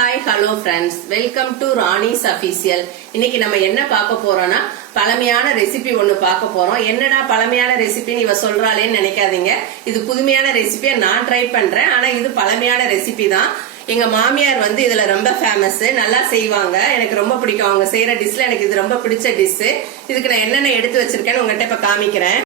Hi hello friends welcome to Rani's official இன்னைக்கு நம்ம என்ன பார்க்க போறோம்னா பழமையான ரெசிபி ஒன்று பார்க்க போறோம். என்னடா பழமையான ரெசிபின்னு இவ சொல்றாளேன்னு நினைக்காதீங்க. இது புதுமையான ரெசிபியை நான் ட்ரை பண்றேன். ஆனா இது பழமையான ரெசிபி தான். எங்க மாமியார் வந்து இதுல ரொம்ப ஃபேமஸ் நல்லா செய்வாங்க. எனக்கு ரொம்ப பிடிக்கும். அவங்க செய்யற டிஷ்ல எனக்கு இது ரொம்ப பிடிச்ச டிஷ் இதுக்கு நான் என்னென்ன எடுத்து வச்சிருக்கேன்னு உங்ககிட்ட இப்ப காமிக்கிறேன்.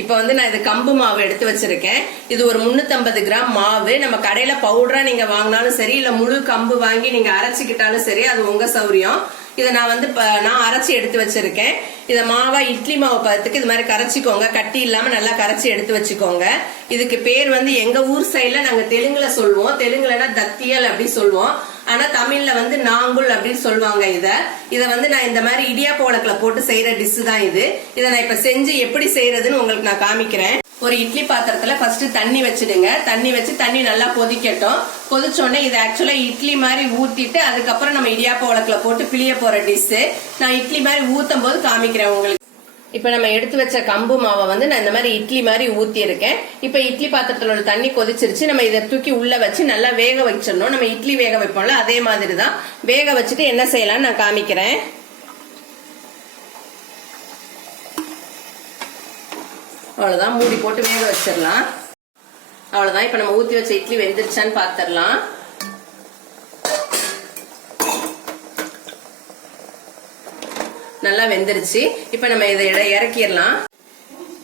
இப்போ வந்து நான் இது கம்பு மாவு எடுத்து வச்சிருக்கேன். இது ஒரு 350 கிராம் மாவு. நம்ம கடையில பவுடரா நீங்க வாங்கினாலும் சரி இல்ல முழு கம்பு வாங்கி நீங்க அரைச்சிக்கிட்டாலும் சரி அது உங்க சௌரியம். இதை நான் வந்து நான் அரைச்சி எடுத்து வச்சிருக்கேன். இதை மாவா இட்லி மாவு பதத்துக்கு இது மாதிரி கரைச்சிக்கோங்க. கட்டி இல்லாம நல்லா கரைச்சி எடுத்து வச்சுக்கோங்க. இதுக்கு பேர் வந்து எங்க ஊர் சைடில் நாங்க தெலுங்குல சொல்லுவோம் தெலுங்குலனா தத்தியல் அப்படி சொல்லுவோம் ஆனா தமிழ்ல வந்து நாங்குல் அப்படின்னு சொல்லுவாங்க இத. இத வந்து நான் இந்த மாதிரி இடியாப்ப உலக்கில் போட்டு செய்யற டிஷ் தான் இது. இதை நான் இப்ப செஞ்சு எப்படி செய்யறதுன்னு உங்களுக்கு நான் காமிக்கிறேன். ஒரு இட்லி பாத்திரத்துல ஃபர்ஸ்ட் தண்ணி வச்சிடுங்க. தண்ணி வச்சு தண்ணி நல்லா கொதிக்கட்டும். கொதிச்ச உடனே இது ஆக்சுவலா இட்லி மாதிரி ஊத்திட்டு அதுக்கப்புறம் நம்ம இடியாப்ப உலக்கில் போட்டு பிழிய போற டிஷ் நான் இட்லி மாதிரி ஊத்தும் போது காமிக்கிறேன் உங்களுக்கு. இப்ப நம்ம எடுத்து வச்ச கம்பு மாவை வந்து நான் இந்த மாதிரி இட்லி மாதிரி ஊத்தி இருக்கேன் இப்ப இட்லி பாத்திரத்துல உள்ள தண்ணி கொதிச்சிருச்சு. நம்ம இதை தூக்கி உள்ள வச்சு நல்லா வேக வச்சிடணும். நம்ம இட்லி வேக வைப்போம்ல அதே மாதிரி தான் வேக வச்சுட்டு என்ன செய்யலாம்னு நான் காமிக்கிறேன். அவ்வளவுதான். மூடி போட்டு வேக வச்சிடலாம். அவ்வளவுதான். இப்ப நம்ம ஊத்தி வச்ச இட்லி வெந்துருச்சான்னு பாத்திரலாம். நல்லா வெந்துருச்சு. இப்ப நம்ம இதை இட- இறக்கிடலாம்.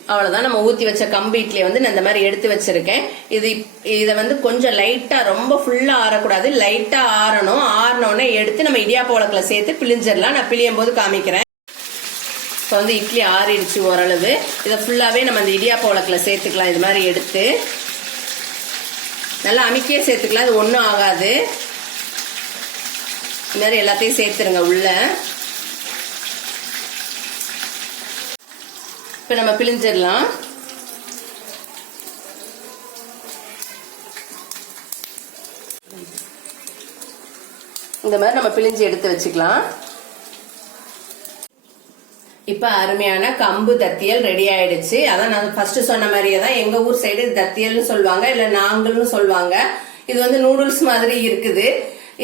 அவ்வளவுதான். நம்ம ஊத்தி வச்ச கம்பு இட்லியை வந்து நான் இந்த மாதிரி எடுத்து வச்சிருக்கேன். இது இதை வந்து கொஞ்சம் லைட்டா ரொம்ப ஃபுல்லா ஆறக்கூடாது. லைட்டா ஆறணும். ஆறினோடனே எடுத்து நம்ம இடியாப்ப உலக்கில் சேர்த்து பிழிஞ்சிடலாம். நான் பிழியும் போது காமிக்கிறேன். இப்போ வந்து இட்லி ஆறிடுச்சு ஓரளவு. இதை ஃபுல்லாவே நம்ம அந்த இடியாப்ப உலக்கில் சேர்த்துக்கலாம். இது மாதிரி எடுத்து. நல்லா அமைக்கியே சேர்த்துக்கலாம். இது ஒன்றும் ஆகாது. இது மாதிரி எல்லாத்தையும் சேர்த்துருங்க உள்ள. இப்போ நம்ம பிழிஞ்சிடலாம். இந்த மாதிரி நம்ம பிழிஞ்சு எடுத்து வச்சுக்கலாம். இப்போ அருமையான கம்பு தத்தியல் ரெடி ஆயிடுச்சு. அதான் நான் ஃபர்ஸ்ட் சொன்ன மாதிரியே தான் எங்க ஊர் சைடு தத்தியல்னு சொல்லுவாங்க இல்ல நாங்கள்னு சொல்லுவாங்க. இது வந்து நூடுல்ஸ் மாதிரி இருக்குது.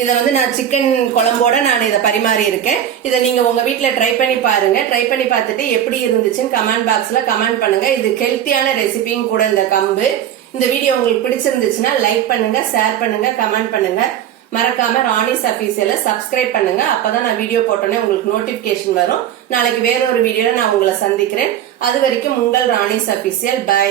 இதை வந்து நான் சிக்கன் குழம்போட நான் இதை பரிமாறி இருக்கேன். இதை நீங்க உங்க வீட்டில் ட்ரை பண்ணி பாருங்க. ட்ரை பண்ணி பார்த்துட்டு எப்படி இருந்துச்சுன்னு கமெண்ட் பாக்ஸ்ல கமெண்ட் பண்ணுங்க. இது ஹெல்த்தியான ரெசிபியும் கூட இந்த கம்பு. இந்த வீடியோ உங்களுக்கு பிடிச்சிருந்துச்சுன்னா லைக் பண்ணுங்க ஷேர் பண்ணுங்க கமெண்ட் பண்ணுங்க. மறக்காம ராணிஸ் அபிஷியல சப்ஸ்கிரைப் பண்ணுங்க. அப்பதான் நான் வீடியோ போட்டோன்னே உங்களுக்கு நோட்டிபிகேஷன் வரும். நாளைக்கு வேற ஒரு வீடியோல நான் உங்களை சந்திக்கிறேன். அது வரைக்கும் உங்கள் ராணிஸ் அபிஷியல் பை